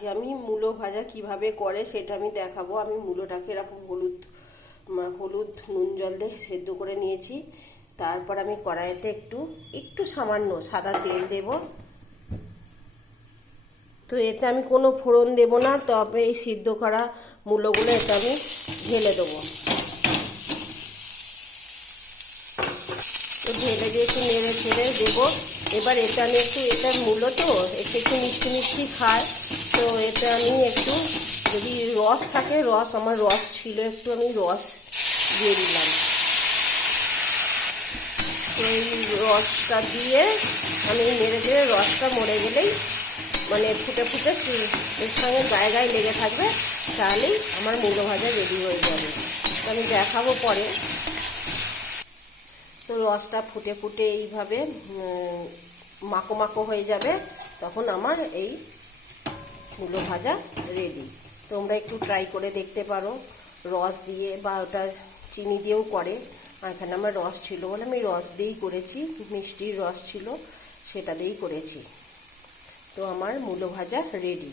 আজকে আমি মূলো ভাজা কিভাবে করে সেটা আমি দেখাবো। আমি মূলোটাকে এরকম হলুদ নুন জল দিয়ে সেদ্ধ করে নিয়েছি। তারপর আমি কড়াইতে একটু সামান্য সাদা তেল দেব। তো এতে আমি কোনো ফোড়ন দেব না, তবে এই সিদ্ধ করা মূলোগুলো এটা আমি ঢেলে দেবো। তো ঢেলে দিয়ে একটু নেড়ে ছেড়ে দেবো। এবার এটা আমি এটার মূলো তো একটু মিষ্টি মিষ্টি খায়, তো এটা আমি একটু যদি রস থাকে, আমার রস ছিল একটু, আমি রস দিয়ে দিলাম। তো এই রসটা দিয়ে আমি নেড়ে চেড়ে রসটা মরে গেলেই, মানে ফুটে ফুটে এর সঙ্গে গায়ে গায়ে লেগে থাকবে, তাহলেই আমার মূলো ভাজা রেডি হয়ে যাবে। তো আমি দেখাবো পরে। তো রসটা ফুটে ফুটে এইভাবে মাখো মাখো হয়ে যাবে, তখন আমার এই মূলো ভাজা রেডি। তোমরা একটু ট্রাই করে দেখতে পারো, রস দিয়ে বা ওটা চিনি দিয়েও করে। আর এখানে আমার রস ছিল বলে আমি রস দিয়েই করেছি, মিষ্টির রস ছিল সেটা দিয়েই করেছি। তো আমার মূলো ভাজা রেডি।